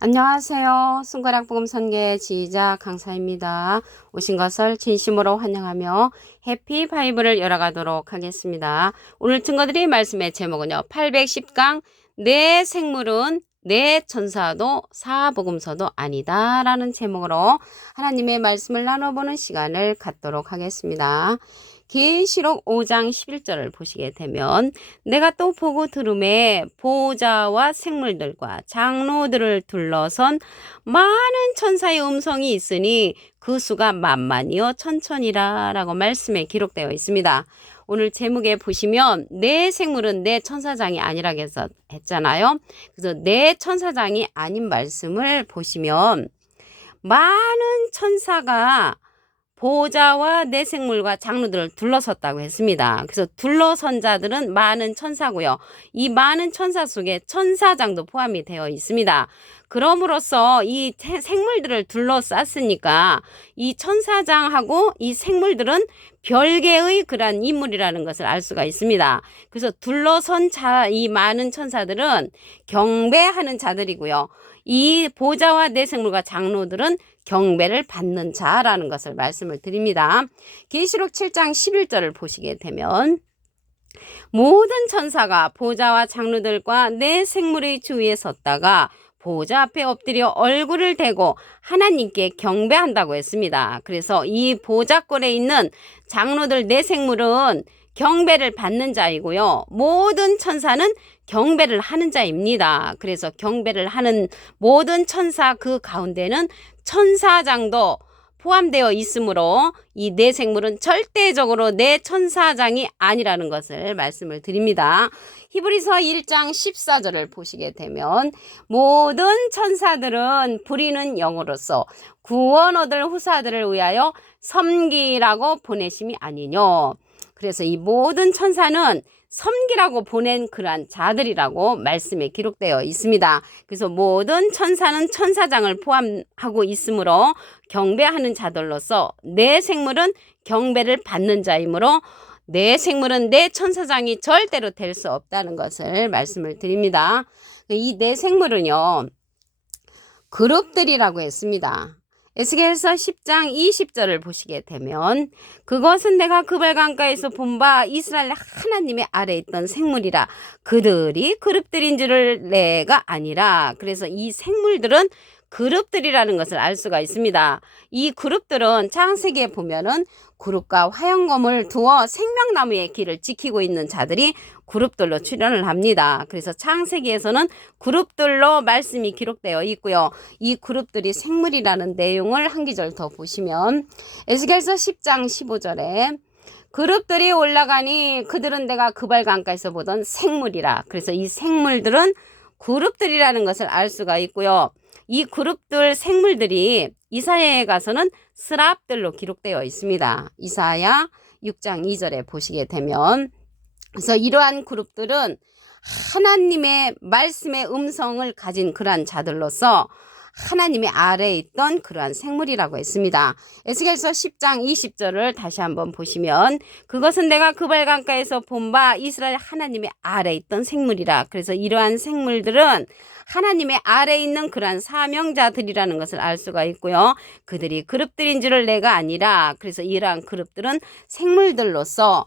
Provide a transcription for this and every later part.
안녕하세요. 손가락 복음 선계 지휘자 강사입니다. 오신 것을 진심으로 환영하며 해피 바이블을 열어가도록 하겠습니다. 오늘 증거드릴 말씀의 제목은요. 810강 내 생물은 내 천사도 사복음서도 아니다 라는 제목으로 하나님의 말씀을 나눠보는 시간을 갖도록 하겠습니다. 계시록 5장 11절을 보시게 되면 내가 또 보고 들음에 보호자와 생물들과 장로들을 둘러선 많은 천사의 음성이 있으니 그 수가 만만이요 천천이라 라고 말씀에 기록되어 있습니다. 오늘 제목에 보시면 내 생물은 내 천사장이 아니라 했잖아요. 그래서 내 천사장이 아닌 말씀을 보시면 많은 천사가 보호자와 내 생물과 장로들을 둘러섰다고 했습니다. 그래서 둘러선 자들은 많은 천사고요. 이 많은 천사 속에 천사장도 포함이 되어 있습니다. 그럼으로써 이 생물들을 둘러쌌으니까 이 천사장하고 이 생물들은 별개의 그러한 인물이라는 것을 알 수가 있습니다. 그래서 둘러선 이 많은 천사들은 경배하는 자들이고요. 이 보호자와 내 생물과 장로들은 경배를 받는 자라는 것을 말씀을 드립니다. 계시록 7장 11절을 보시게 되면 모든 천사가 보호자와 장로들과 내 생물의 주위에 섰다가 보호자 앞에 엎드려 얼굴을 대고 하나님께 경배한다고 했습니다. 그래서 이 보호자권에 있는 장로들 내 생물은 경배를 받는 자이고요. 모든 천사는 경배를 하는 자입니다. 그래서 경배를 하는 모든 천사 그 가운데는 천사장도 포함되어 있으므로 이 내 생물은 절대적으로 내 천사장이 아니라는 것을 말씀을 드립니다. 히브리서 1장 14절을 보시게 되면 모든 천사들은 부리는 영으로서 구원 얻을 후사들을 위하여 섬기라고 보내심이 아니뇨. 그래서 이 모든 천사는 섬기라고 보낸 그러한 자들이라고 말씀에 기록되어 있습니다. 그래서 모든 천사는 천사장을 포함하고 있으므로 경배하는 자들로서 내 생물은 경배를 받는 자이므로 내 생물은 내 천사장이 절대로 될 수 없다는 것을 말씀을 드립니다. 이 내 생물은요, 그룹들이라고 했습니다. 에스겔서 10장 20절을 보시게 되면 그것은 내가 그발 강가에서 본 바 이스라엘 하나님의 아래에 있던 생물이라 그들이 그룹들인 줄을 내가 아니라. 그래서 이 생물들은 그룹들이라는 것을 알 수가 있습니다. 이 그룹들은 창세기에 보면은 그룹과 화영검을 두어 생명나무의 길을 지키고 있는 자들이 그룹들로 출현을 합니다. 그래서 창세기에서는 그룹들로 말씀이 기록되어 있고요. 이 그룹들이 생물이라는 내용을 한 기절 더 보시면 에스겔서 10장 15절에 그룹들이 올라가니 그들은 내가 그발 강가에서 보던 생물이라. 그래서 이 생물들은 그룹들이라는 것을 알 수가 있고요. 이 그룹들 생물들이 이사야에 가서는 스랍들로 기록되어 있습니다. 이사야 6장 2절에 보시게 되면 그래서 이러한 그룹들은 하나님의 말씀의 음성을 가진 그러한 자들로서 하나님의 아래에 있던 그러한 생물이라고 했습니다. 에스겔서 10장 20절을 다시 한번 보시면 그것은 내가 그발 강가에서 본 바 이스라엘 하나님의 아래에 있던 생물이라. 그래서 이러한 생물들은 하나님의 아래에 있는 그러한 사명자들이라는 것을 알 수가 있고요. 그들이 그룹들인 줄을 내가 아니라. 그래서 이러한 그룹들은 생물들로서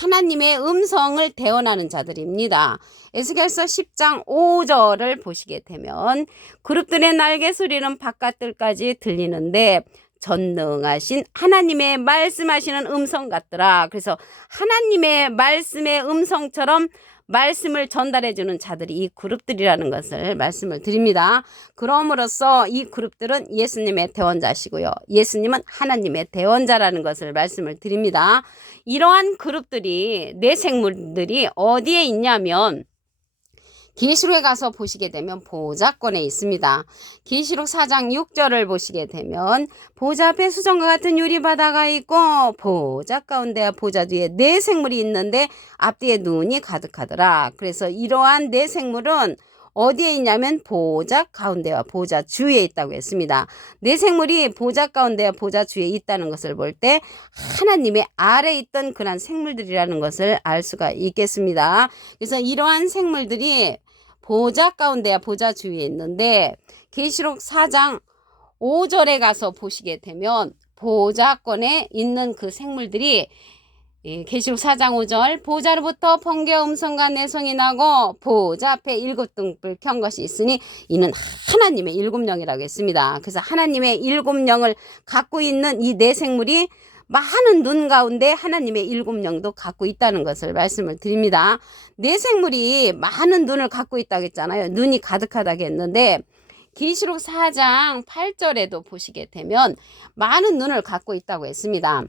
하나님의 음성을 대언하는 자들입니다. 에스겔서 10장 5절을 보시게 되면 그룹들의 날개 소리는 바깥들까지 들리는데 전능하신 하나님의 말씀하시는 음성 같더라. 그래서 하나님의 말씀의 음성처럼 말씀을 전달해주는 자들이 이 그룹들이라는 것을 말씀을 드립니다. 그럼으로써 이 그룹들은 예수님의 대원자시고요. 예수님은 하나님의 대원자라는 것을 말씀을 드립니다. 이러한 그룹들이 내 생물들이 어디에 있냐면 계시록에 가서 보시게 되면 보호자권에 있습니다. 계시록 4장 6절을 보시게 되면 보호자 앞에 수정과 같은 유리바다가 있고 보호자 가운데와 보호자 뒤에 네 생물이 있는데 앞뒤에 눈이 가득하더라. 그래서 이러한 네 생물은 어디에 있냐면 보호자 가운데와 보호자 주위에 있다고 했습니다. 네 생물이 보호자 가운데와 보호자 주위에 있다는 것을 볼 때 하나님의 아래에 있던 그런 생물들이라는 것을 알 수가 있겠습니다. 그래서 이러한 생물들이 보좌 가운데야 보좌 주위에 있는데 계시록 4장 5절에 가서 보시게 되면 보좌권에 있는 그 생물들이 계시록 4장 5절 보좌로부터 번개 음성과 내성이 나고 보좌 앞에 7등불 켠 것이 있으니 이는 하나님의 7영이라고 했습니다. 그래서 하나님의 7영을 갖고 있는 이 네 생물이 많은 눈 가운데 하나님의 7영도 갖고 있다는 것을 말씀을 드립니다. 네 생물이 많은 눈을 갖고 있다고 했잖아요. 눈이 가득하다고 했는데 계시록 4장 8절에도 보시게 되면 많은 눈을 갖고 있다고 했습니다.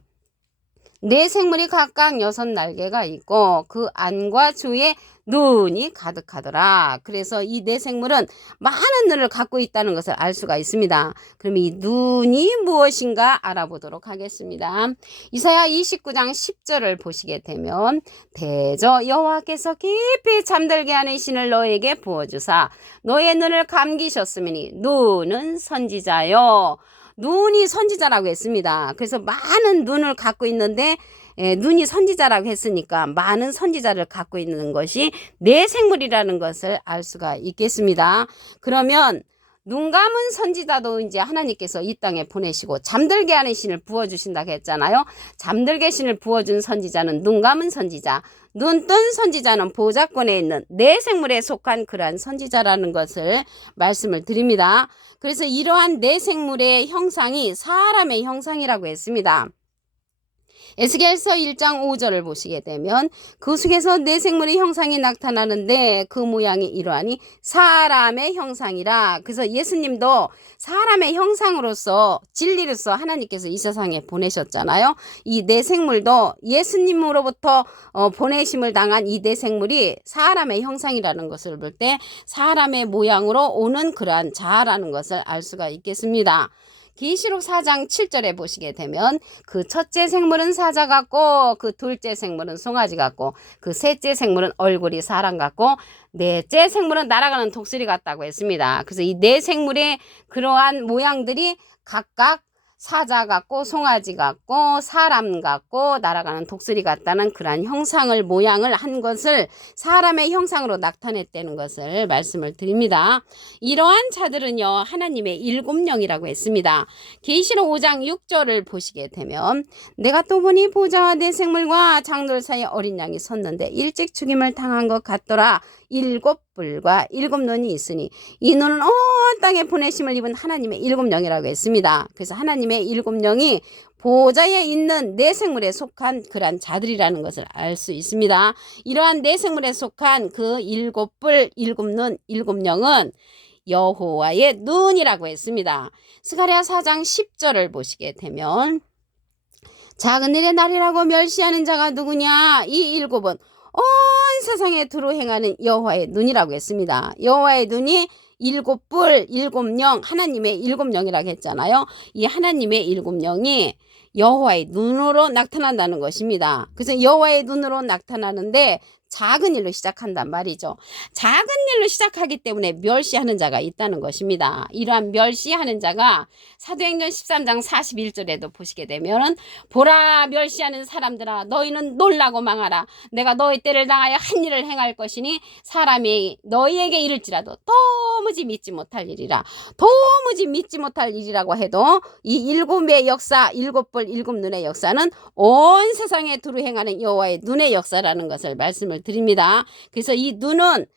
네 생물이 각각 6날개가 있고 그 안과 주위에 눈이 가득하더라. 그래서 이 네 생물은 많은 눈을 갖고 있다는 것을 알 수가 있습니다. 그럼 이 눈이 무엇인가 알아보도록 하겠습니다. 이사야 29장 10절을 보시게 되면 대저 여호와께서 깊이 잠들게 하는 신을 너에게 부어주사 너의 눈을 감기셨으니 눈은 선지자요. 눈이 선지자라고 했습니다. 그래서 많은 눈을 갖고 있는데 눈이 선지자라고 했으니까 많은 선지자를 갖고 있는 것이 네 생물이라는 것을 알 수가 있겠습니다. 그러면 눈 감은 선지자도 이제 하나님께서 이 땅에 보내시고 잠들게 하는 신을 부어주신다고 했잖아요. 잠들게 신을 부어준 선지자는 눈 감은 선지자, 눈 뜬 선지자는 보좌권에 있는 네 생물에 속한 그러한 선지자라는 것을 말씀을 드립니다. 그래서 이러한 네 생물의 형상이 사람의 형상이라고 했습니다. 에스겔서 1장 5절을 보시게 되면 그 속에서 네 생물의 형상이 나타나는데 그 모양이 이러하니 사람의 형상이라. 그래서 예수님도 사람의 형상으로서 진리로서 하나님께서 이 세상에 보내셨잖아요. 이 네 생물도 예수님으로부터 보내심을 당한 이 네 생물이 사람의 형상이라는 것을 볼 때 사람의 모양으로 오는 그러한 자아라는 것을 알 수가 있겠습니다. 계시록 4장 7절에 보시게 되면 그 첫째 생물은 사자 같고 그 둘째 생물은 송아지 같고 그 셋째 생물은 얼굴이 사람 같고 넷째 생물은 날아가는 독수리 같다고 했습니다. 그래서 이 네 생물의 그러한 모양들이 각각 사자 같고 송아지 같고 사람 같고 날아가는 독수리 같다는 그러한 형상을 모양을 한 것을 사람의 형상으로 나타냈다는 것을 말씀을 드립니다. 이러한 자들은요 하나님의 7영이라고 했습니다. 계시록 5장 6절을 보시게 되면 내가 또 보니 보좌와 네 생물과 장돌 사이에 어린 양이 섰는데 일찍 죽임을 당한 것 같더라. 7뿔과 7눈이 있으니 이 눈은 온 땅에 보내심을 입은 하나님의 7영이라고 했습니다. 그래서 하나님의 7영이 보좌에 있는 네 생물에 속한 그러한 자들이라는 것을 알 수 있습니다. 이러한 네 생물에 속한 그 7뿔, 7눈, 7영은 여호와의 눈이라고 했습니다. 스가랴 4장 10절을 보시게 되면 작은 일의 날이라고 멸시하는 자가 누구냐? 이 7은 온 세상에 두루 행하는 여호와의 눈이라고 했습니다. 여호와의 눈이 7뿔, 7영, 하나님의 7영이라고 했잖아요. 이 하나님의 7영이 여호와의 눈으로 나타난다는 것입니다. 그래서 여호와의 눈으로 나타나는데 작은 일로 시작한단 말이죠. 작은 일로 시작하기 때문에 멸시하는 자가 있다는 것입니다. 이러한 멸시하는 자가 사도행전 13장 41절에도 보시게 되면 보라 멸시하는 사람들아 너희는 놀라고 망하라. 내가 너희 때를 당하여 한 일을 행할 것이니 사람이 너희에게 이를지라도 도무지 믿지 못할 일이라. 도무지 믿지 못할 일이라고 해도 이 7의 역사 7뿔 7눈의 역사는 온 세상에 두루 행하는 여호와의 눈의 역사라는 것을 말씀을 드립니다. 그래서 이 눈은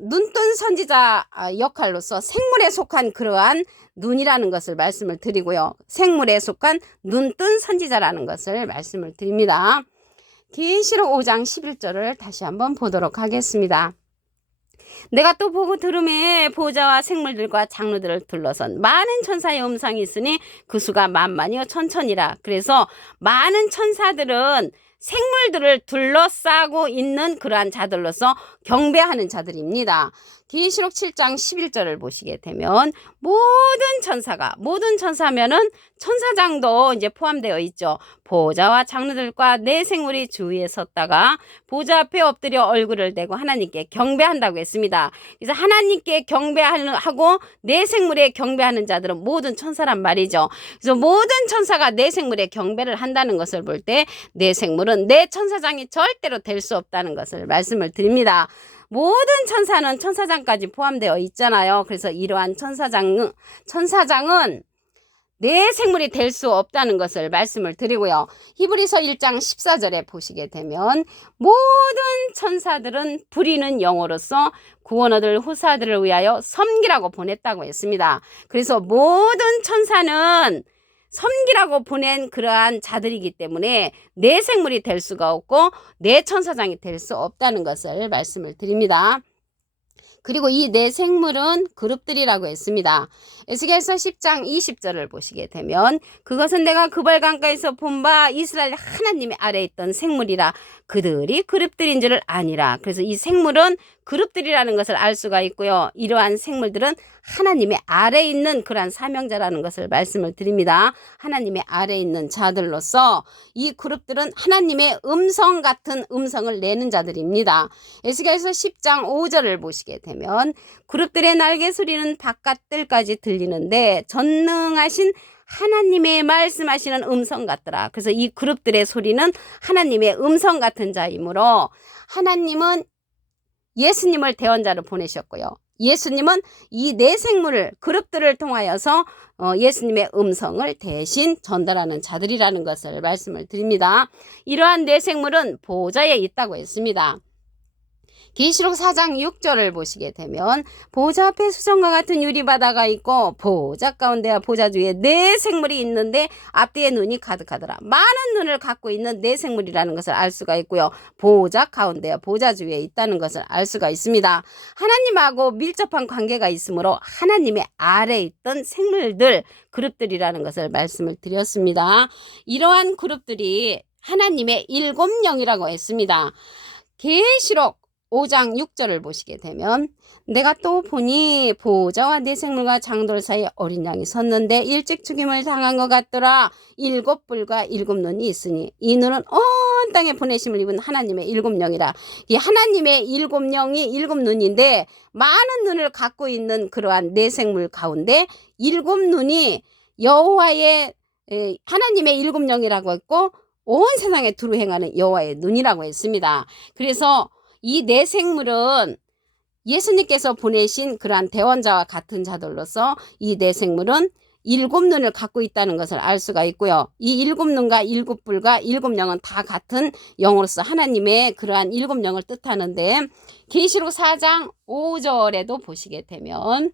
눈뜬 선지자 역할로서 생물에 속한 그러한 눈이라는 것을 말씀을 드리고요. 생물에 속한 눈뜬 선지자라는 것을 말씀을 드립니다. 계시록 5장 11절을 다시 한번 보도록 하겠습니다. 내가 또 보고 들음에 보좌와 생물들과 장로들을 둘러선 많은 천사의 음성이 있으니 그 수가 만만이요 천천이라. 그래서 많은 천사들은 생물들을 둘러싸고 있는 그러한 자들로서 경배하는 자들입니다. 계시록 7장 11절을 보시게 되면 모든 천사면은 천사장도 이제 포함되어 있죠. 보좌와 장로들과 네 생물이 주위에 섰다가 보좌 앞에 엎드려 얼굴을 대고 하나님께 경배한다고 했습니다. 그래서 하나님께 경배하고 네 생물에 경배하는 자들은 모든 천사란 말이죠. 그래서 모든 천사가 네 생물에 경배를 한다는 것을 볼 때 네 생물은 네 천사장이 절대로 될 수 없다는 것을 말씀을 드립니다. 모든 천사는 천사장까지 포함되어 있잖아요. 그래서 이러한 천사장은 내 생물이 될 수 없다는 것을 말씀을 드리고요. 히브리서 1장 14절에 보시게 되면 모든 천사들은 부리는 영으로서 구원 얻을 후사들을 위하여 섬기라고 보냈다고 했습니다. 그래서 모든 천사는 섬기라고 보낸 그러한 자들이기 때문에 내 생물이 될 수가 없고 내 천사장이 될 수 없다는 것을 말씀을 드립니다. 그리고 이 네 생물은 그룹들이라고 했습니다. 에스겔서 10장 20절을 보시게 되면 그것은 내가 그발 강가에서 본 바 이스라엘 하나님의 아래에 있던 생물이라 그들이 그룹들인 줄을 아니라. 그래서 이 생물은 그룹들이라는 것을 알 수가 있고요. 이러한 생물들은 하나님의 아래에 있는 그러한 사명자라는 것을 말씀을 드립니다. 하나님의 아래에 있는 자들로서 이 그룹들은 하나님의 음성 같은 음성을 내는 자들입니다. 에스겔서 10장 5절을 보시게 되면 그룹들의 날개 소리는 바깥들까지 들리는데 전능하신 하나님의 말씀하시는 음성 같더라. 그래서 이 그룹들의 소리는 하나님의 음성 같은 자이므로 하나님은 예수님을 대언자로 보내셨고요. 예수님은 이 네 생물을 그룹들을 통하여서 예수님의 음성을 대신 전달하는 자들이라는 것을 말씀을 드립니다. 이러한 네 생물은 보좌에 있다고 했습니다. 계시록 4장 6절을 보시게 되면 보좌 앞에 수정과 같은 유리바다가 있고 보좌 가운데와 보좌 주위에 네 생물이 있는데 앞뒤에 눈이 가득하더라. 많은 눈을 갖고 있는 네 생물이라는 것을 알 수가 있고요. 보좌 가운데와 보좌 주위에 있다는 것을 알 수가 있습니다. 하나님하고 밀접한 관계가 있으므로 하나님의 아래에 있던 생물들, 그룹들이라는 것을 말씀을 드렸습니다. 이러한 그룹들이 하나님의 일곱 영이라고 했습니다. 계시록 5장 6절을 보시게 되면 내가 또 보니 보호자와 네 생물과 장돌 사이에 어린 양이 섰는데 일찍 죽임을 당한 것 같더라. 일곱 뿔과 일곱 눈이 있으니 이 눈은 온 땅에 보내심을 입은 하나님의 일곱 영이라. 이 하나님의 일곱 영이 일곱 눈인데 많은 눈을 갖고 있는 그러한 네 생물 가운데 일곱 눈이 여호와의 하나님의 일곱 영이라고 했고 온 세상에 두루 행하는 여호와의 눈이라고 했습니다. 그래서 이 네 생물은 예수님께서 보내신 그러한 대원자와 같은 자들로서 이 네 생물은 일곱 눈을 갖고 있다는 것을 알 수가 있고요. 이 일곱 눈과 일곱 뿔과 일곱 영은 다 같은 영으로서 하나님의 그러한 일곱 영을 뜻하는데 계시록 4장 5절에도 보시게 되면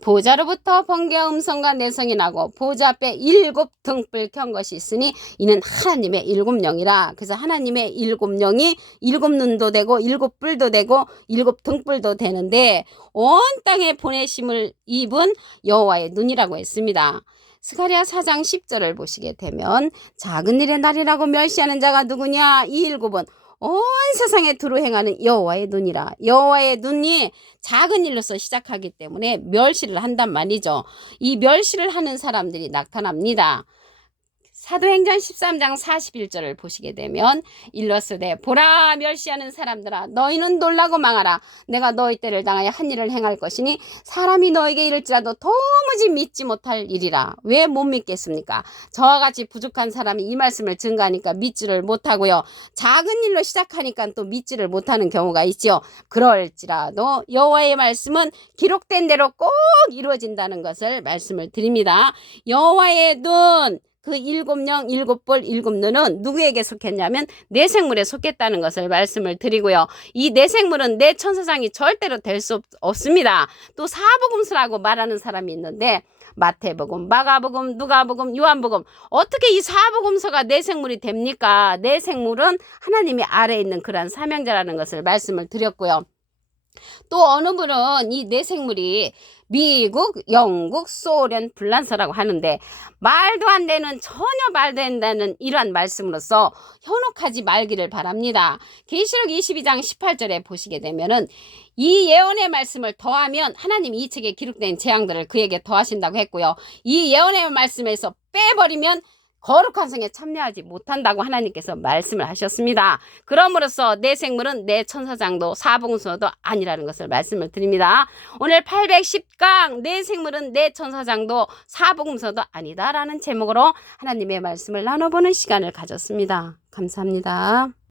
보좌로부터 번개와 음성과 내성이 나고 보좌 앞에 일곱 등불 켠 것이 있으니 이는 하나님의 일곱 영이라. 그래서 하나님의 일곱 영이 일곱 눈도 되고 일곱 뿔도 되고 일곱 등불도 되는데 온 땅에 보내심을 입은 여호와의 눈이라고 했습니다. 스가랴 4장 10절을 보시게 되면 작은 일의 날이라고 멸시하는 자가 누구냐? 이 일곱은 온 세상에 두루 행하는 여호와의 눈이라. 여호와의 눈이 작은 일로서 시작하기 때문에 멸시를 한단 말이죠. 이 멸시를 하는 사람들이 나타납니다. 사도행전 13장 41절을 보시게 되면 일러스되 보라 멸시하는 사람들아 너희는 놀라고 망하라. 내가 너희 때를 당하여 한 일을 행할 것이니 사람이 너에게 이를지라도 도무지 믿지 못할 일이라. 왜 못 믿겠습니까? 저와 같이 부족한 사람이 이 말씀을 증거하니까 믿지를 못하고요. 작은 일로 시작하니까 또 믿지를 못하는 경우가 있죠. 그럴지라도 여호와의 말씀은 기록된 대로 꼭 이루어진다는 것을 말씀을 드립니다. 여호와의 눈 그 일곱 영, 일곱 뿔, 일곱 눈은 누구에게 속했냐면 네 생물에 속했다는 것을 말씀을 드리고요. 이 네 생물은 네 천사장이 절대로 될 수 없습니다. 또 사복음서라고 말하는 사람이 있는데 마태복음, 마가복음, 누가복음, 요한복음 어떻게 이 사복음서가 네 생물이 됩니까? 네 생물은 하나님의 아래에 있는 그러한 사명자라는 것을 말씀을 드렸고요. 또 어느 분은 이 네 생물이 미국, 영국, 소련, 불란서라고 하는데 말도 안 되는 전혀 말도 안 되는 이러한 말씀으로서 현혹하지 말기를 바랍니다. 계시록 22장 18절에 보시게 되면은 이 예언의 말씀을 더하면 하나님이 이 책에 기록된 재앙들을 그에게 더하신다고 했고요. 이 예언의 말씀에서 빼버리면 거룩한 성에 참여하지 못한다고 하나님께서 말씀을 하셨습니다. 그러므로서 내 생물은 내 천사장도 사복음서도 아니라는 것을 말씀을 드립니다. 오늘 810강 내 생물은 내 천사장도 사복음서도 아니다라는 제목으로 하나님의 말씀을 나눠보는 시간을 가졌습니다. 감사합니다.